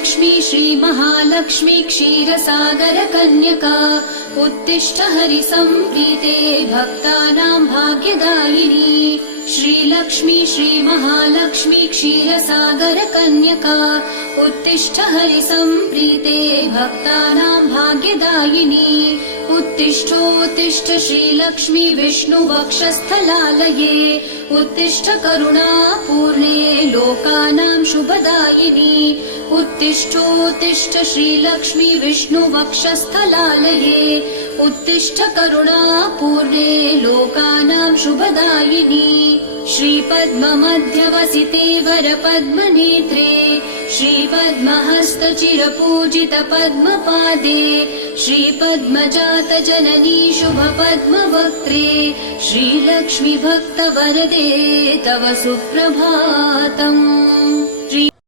श्रीलक्ष्मी श्रीमहालक्ष्मी क्षीरसागर कन्यका उत्तिष्ठ हरिसम्प्रीते भक्तानां भाग्यदायिनी। श्रीलक्ष्मी श्रीमहालक्ष्मी क्षीरसागर कन्यका उत्तिष्ठ हरिसम्प्रीते भक्तानां भाग्यदायिनी। उत्तिष्ठोत्तिष्ठ श्रीलक्ष्मी विष्णुवक्षस्थलालये उत्तिष्ठ करुणापूर्णे लोकानां शुभदायिनी। उत्तिष्ठोत्तिष्ठ श्रीलक्ष्मी विष्णुवक्षस्थलालये उत्तिष्ठ करुणापूर्णे लोकानां शुभदायिनी। श्रीपद्ममध्यवसिते वरपद्मनेत्रे श्रीपद्महस्तचिरपूजित पद्मपादे श्रीपद्मजात जननी शुभपद्मवक्त्रे श्रीलक्ष्मी भक्तवरदे तव सुप्रभातम्।